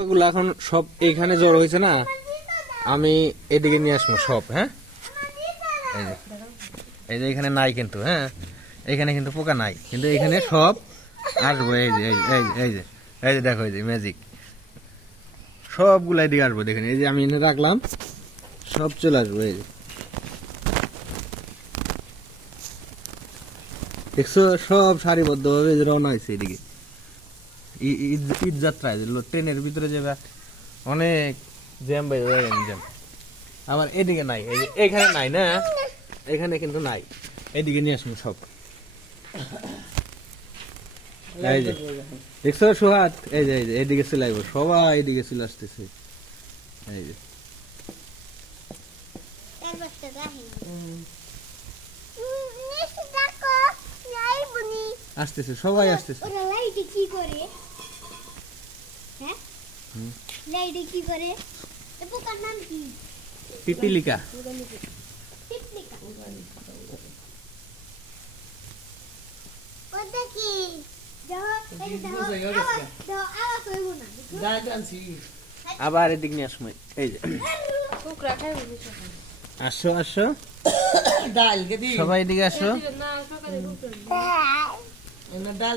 ওইগুলো এখন সব এইখানে জড়ো হয়েছে না, আমি এদিকে নিয়ে আসবো সব। হ্যাঁ, এই যে এখানে নাই কিন্তু, হ্যাঁ এখানে কিন্তু পোকা নাই, কিন্তু এখানে সব আসবো। এই যে এই যে এই যে এই যে এই যে দেখো, এই যে ম্যাজিক সবগুলো এদিকে আসবো। দেখেন এই যে আমি এনে রাখলাম, সব চলে আসবো। এই যে দেখছো, সব সারিবদ্ধ ভাবে রওনা হয়েছে এদিকে। ঈদ যাত্রায় ট্রেনের ভিতরে যাবে, অনেক জ্যাম বাই জ্যাম। আমার এদিকে নাই, এই যে এখানে নাই না, এখানে কিন্তু নাই, এদিকে নিয়ে আসুন সব। এই যে দেখছো সুহাত, এই যে এই যে এদিকে চলে আসবো, সবাই এদিকে চলে আসতেছে। এই যে আসতেছে, সবাই আসতেছে। কি করে? হ্যাঁ, লাইটে কি করে? এ পোকার নাম কি? পিপিলিকা। পিপলিকা। ওটা কি? আওয়াজ হইব না। আবার এদিক নিয়ে আসবো। এই যে কুকুরা খাইব বেশি। আসো আসো, ডাল কে দি সবাই এদিকে আসো। না সকালে কুকুরা ডাল